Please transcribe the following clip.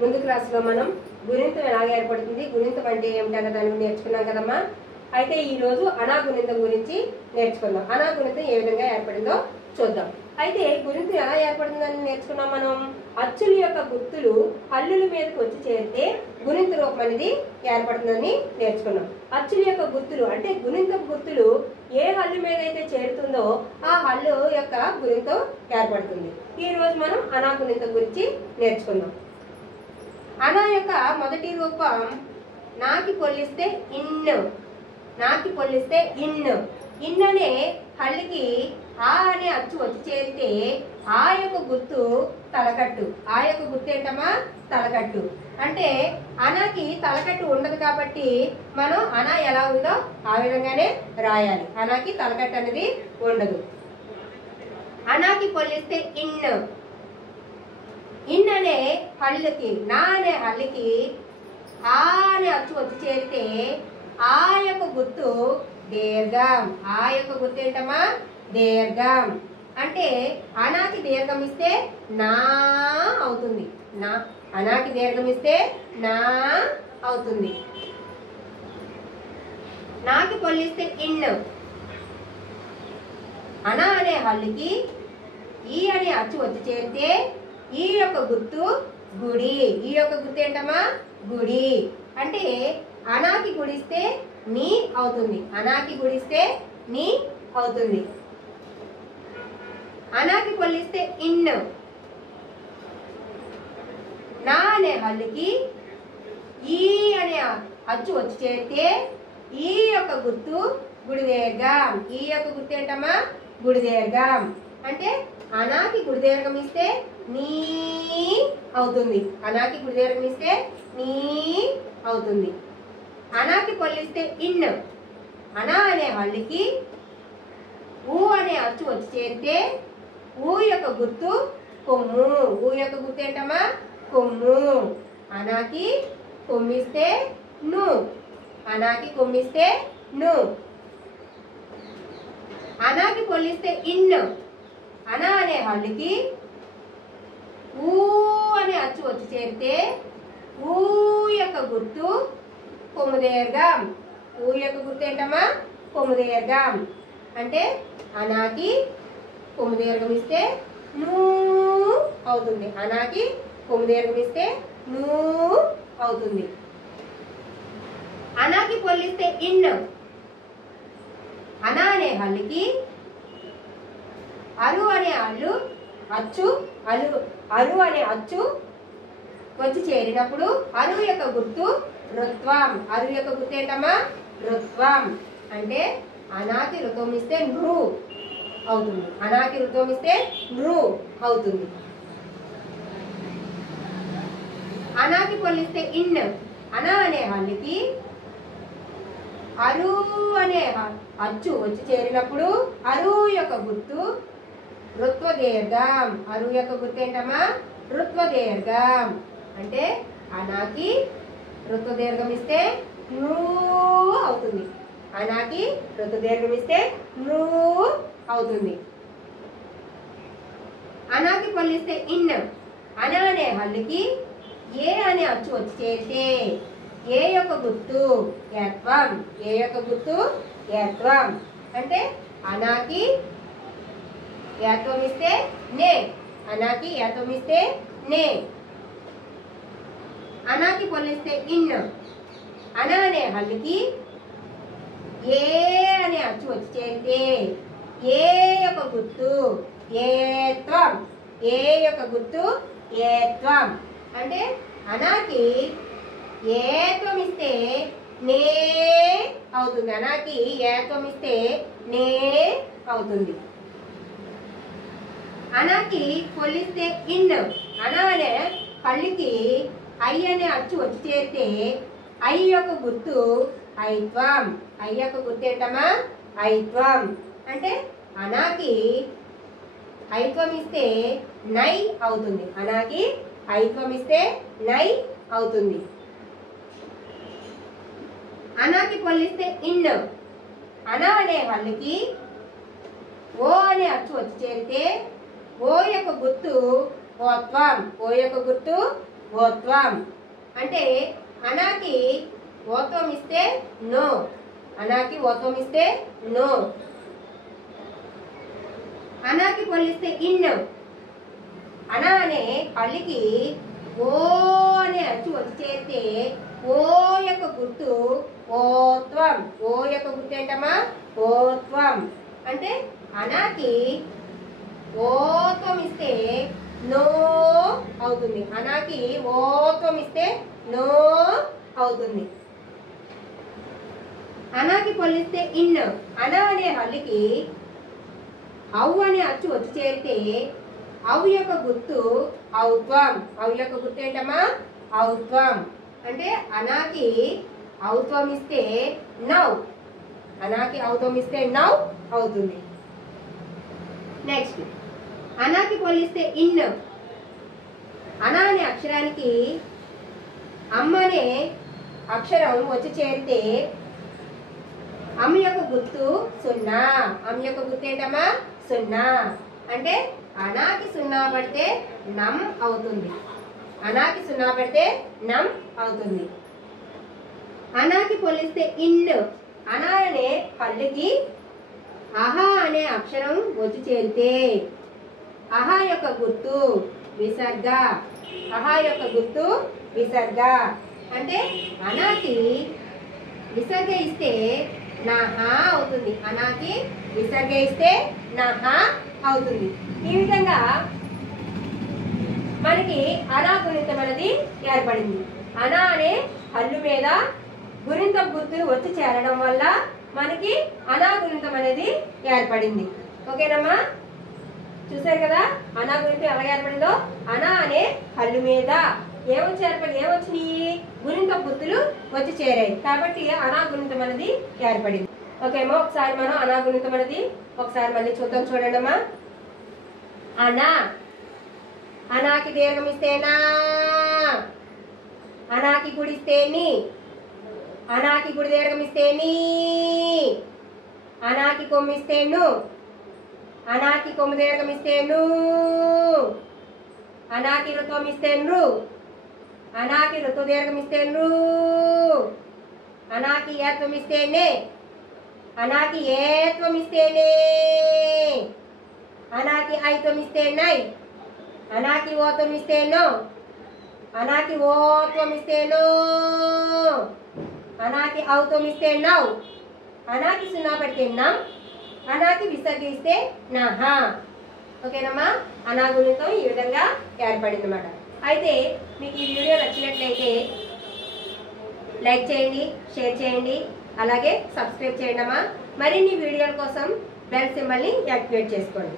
ముందు క్లాసులో మనం గుణింతం ఎలాగ ఏర్పడుతుంది, గుణింతం అంటే ఏమిటన్న దాన్ని నేర్చుకున్నాం కదమ్మా. అయితే ఈ రోజు అనాగుణింతం గురించి నేర్చుకుందాం. అనాగుణితం ఏ విధంగా ఏర్పడిందో చూద్దాం. అయితే గుణింతం ఎలా ఏర్పడుతుందని నేర్చుకున్నాం మనం. అచ్చుల యొక్క గుర్తులు హల్లుల మీదకి వచ్చి చేరితే గుణింత రూపం అనేది ఏర్పడుతుందని నేర్చుకున్నాం. అచ్చుల యొక్క గుర్తులు అంటే గుణింతం గుర్తులు ఏ హల్లు మీద అయితే చేరుతుందో ఆ హల్లు యొక్క గుణింతం ఏర్పడుతుంది. ఈ రోజు మనం అనాగుణింతం గురించి నేర్చుకుందాం. అనా యొక్క మొదటి రూపం నాకి పొల్లిస్తే ఇన్, నాకి పొల్లిస్తే ఇన్. ఇన్ అనే హల్లుకి ఆ అనే అచ్చు వచ్చి చేరితే ఆ యొక్క గుర్తు తలకట్టు. ఆ యొక్క గుర్తు ఏంటమ్మా? తలకట్టు. అంటే అనాకి తలకట్టు ఉండదు కాబట్టి మనం అనా ఎలా ఉందో ఆ విధంగానే రాయాలి. అనాకి తలకట్టు అనేది ఉండదు. అనాకి పొల్లిస్తే ఇన్. ఇన్ అనే హల్లుకి నా అనే హల్లుకి ఆ అనే అచ్చు వచ్చి చేరితే ఆ యొక్క గుర్తు దీర్ఘం. ఆ యొక్క గుర్తు ఏంటమ్మా? దీర్ఘం. అంటే అనాకి దీర్ఘం ఇస్తే నా అవుతుంది. నా అనాకి దీర్ఘం ఇస్తే నా అవుతుంది. నాకి పొల్లిస్తే ఇన్. అనా అనే హల్లుకి ఈ అనే అచ్చు వచ్చి చేరితే ఈ యొక్క గుర్తు గుడి. ఈ యొక్క గుర్తు ఏంటమ్మా? గుడి. అంటే అనాకి గుడిస్తే నీ అవుతుంది. అనాకి గుడిస్తే నీ అవుతుంది. అనాకి పొల్లిస్తే ఇన్. నా అనే హల్లుకి ఈ అనే అచ్చు వచ్చి చేరితే ఈ యొక్క గుర్తు గుడి దీర్ఘం. ఈ యొక్క గుర్తు ఏంటమ్మా? గుడి దీర్ఘం. అంటే అనాకి గుడి దీర్ఘం ఇస్తే నీ అవుతుంది. అనాకి గుడి దీర్ఘం ఇస్తే నీ అవుతుంది. అనాకి పొల్లిస్తే ఇన్. అనా అనే హల్లుకి ఊ అనే అచ్చు వచ్చి చేరితే ఊ యొక్క గుర్తు కొమ్ము. ఊ యొక్క గుర్తు ఏంటమ్మా? కొమ్ము. అనాకి కొమ్మిస్తే ను. అనాకి కొమ్మిస్తే ను. అనాకి పొల్లిస్తే ఇన్. అనా అనే హల్లుకి ఊ అనే అచ్చు వచ్చి చేరితే ఊ యొక్క గుర్తు కొమ్ము దీర్ఘం. ఊ యొక్క గుర్తు ఏంటమ్మా? కొమ్ము దీర్ఘం. అంటే అనాకి కొమ్ము దీర్ఘం ఇస్తే నూ అవుతుంది. అనాకి కొమ్ము దీర్ఘం ఇస్తే నూ అవుతుంది. అనాకి పొల్లిస్తే ఇన్. అనా అనే హల్లుకి అరు అనే అల్లు అచ్చు అరు అనే అచ్చు వచ్చి చేరినప్పుడు అరు యొక్క గుర్తు రుత్వం. అరు యొక్క గుర్తు ఏంటమ్మా? రుత్వం. అంటే అనాకి రుత్వం ఇస్తే నృ అవుతుంది. అనాకి రుత్వం ఇస్తే నృ అవుతుంది. అనాకి పొల్లిస్తే ఇన్. అనా అనే హల్లుకి అరు అనే అచ్చు వచ్చి చేరినప్పుడు అరు యొక్క గుర్తు రుత్వ దీర్ఘం. అరు యొక్క గుర్తు ఏంటమ్మా? రుత్వ దీర్ఘం. అంటే అనాకి రుత్వ దీర్ఘం ఇస్తే నూ అవుతుంది. అనాకి రుత్వ దీర్ఘం ఇస్తే నూ అవుతుంది. అనాకి పొల్లిస్తే ఇన్. అనా అనే హల్లుకి ఏ అనే అచ్చు వచ్చి చేరితే ఏ యొక్క గుర్తు ఏత్వం. ఏ యొక్క గుర్తు ఏత్వం. అంటే అనాకి ఏత్వం ఇస్తే నే. అనాకి ఏత్వం ఇస్తే నే. అనాకి పొల్లిస్తే ఇన్. అనా అనే హల్లుకి ఏ అనే అచ్చు వచ్చి చేరితే ఏ యొక్క గుర్తు ఏత్వం. ఏ యొక్క గుర్తు ఏత్వం. అంటే అనాకి ఏత్వం ఇస్తే నే అవుతుంది. అనాకి ఏత్వం ఇస్తే నే అవుతుంది. అనాకి పొల్లిస్తే ఇన్. అనా అనే హల్లుకి ఐ అనే అచ్చు వచ్చి చేరితే ఐ యొక్క గుర్తు ఐత్వం. ఐ యొక్క గుర్తు ఏంటమ్మా? ఐత్వం. అంటే అనాకి ఐత్వం ఇస్తే నై అవుతుంది. అనాకి ఐత్వం ఇస్తే నై అవుతుంది. అనాకి పొల్లిస్తే ఇన్. అనా అనే హల్లుకి ఓ అనే అచ్చు వచ్చి చేరితే ఓ యొక్క గుర్తు ఓత్వం. ఓ యొక్క గుర్తు ఓత్వం. అంటే అనాకి ఓత్వం ఇస్తే నో, అనాకి ఓత్వం ఇస్తే నో. అనాకి పొల్లిస్తే ఇన్. అనా అనే హల్లికి ఓ అనే అచ్చు వచ్చి చేరితే ఓ యొక్క గుర్తు ఓత్వం. ఓ యొక్క గుర్తు ఏంటమ్మా? ఓత్వం. అంటే అనాకి ఓత్వం ఇస్తే నో అవుతుంది. అనాకి ఓత్వం ఇస్తే నో అవుతుంది. అనాకి పొల్లిస్తే ఇన్. అనా అనే హల్లికి అవు అనే అచ్చు వచ్చి చేరితే అవు యొక్క గుర్తు ఔత్వం. అవు యొక్క గుర్తు ఏంటమ్మా? ఔత్వం. అంటే అనాకి ఔత్వం ఇస్తే నౌ. అనాకి ఔత్వం ఇస్తే నౌ అవుతుంది. నెక్స్ట్ అనాకి పొల్లిస్తే ఇన్. అనా అనే అక్షరానికి అమ్మ అనే అక్షరం వచ్చి చేరితే అమ్మ యొక్క గుర్తు సున్నా. అమ్మ యొక్క గుర్తు ఏంటమ్మా? సున్నా. అంటే అనాకి సున్నా పడితే నమ్ అవుతుంది. అనాకి సున్నా పడితే నమ్ అవుతుంది. అనాకి పొలిస్తే ఇన్. అనా అనే హల్లుకి అహా అనే అక్షరం వచ్చి చేరితే అహా యొక్క గుర్తు విసర్గ. అహా యొక్క గుర్తు విసర్గ. అంటే అనాకి విసర్గ ఇస్తే నా హా అవుతుంది. అనాకి విసర్గ ఇస్తే నా హా అవుతుంది. ఈ విధంగా మనకి అనా గుణితం అనేది ఏర్పడింది. అనా అనే హల్లు మీద గుణితం గుర్తులు వచ్చి చేరడం వల్ల మనకి అనా గుణితం అనేది ఏర్పడింది. ఓకేనమ్మా? చూసారు కదా అనా గుణితం ఎలా ఏర్పడిందో. అనా అనే హల్లు మీద ఏమొచ్చినాయి? గుణితం గుర్తులు వచ్చి చేరాయి. కాబట్టి అనా గుణితం అనేది ఏర్పడింది. ఓకేమో ఒకసారి మనం అనా గుణితం అనేది ఒకసారి మళ్ళీ చూద్దాం. చూడండి అమ్మా. అనా, అనాకి దీర్ఘం ఇస్తేనా, అనాకి గుడిస్తేని, అనాకి గుడి దీర్ఘం ఇస్తేని, అనాకి కొమ్మిస్తేను, అనాకి కొమ్ము దీర్ఘం ఇస్తేను, అనాకి ఋత్వం ఇస్తేన్రు, అనాకి ఋతు దీర్ఘం ఇస్తేన్రు, అనాకి ఏత్వం ఇస్తేనే, అనాకి ఏత్వం ఇస్తేనే, అనాకి ఐత్వం ఇస్తేనై, అనాకి ఓత్వం ఇస్తేనో, అనాకి ఓత్వం ఇస్తేనో, అనాకి ఔత్వం ఇస్తే నౌ, అనాకి సున్నా పెడితే నమ్, అనాకి విసర్గ ఇస్తే నహ. ఓకేనమ్మా? అనా గుణితం ఈ విధంగా ఏర్పడింది అన్నమాట. అయితే మీకు ఈ వీడియో నచ్చినట్లయితే లైక్ చేయండి, షేర్ చేయండి, అలాగే సబ్స్క్రైబ్ చేయండి అమ్మా. మరిన్ని వీడియోల కోసం బెల్ సింబల్ని యాక్టివేట్ చేసుకోండి.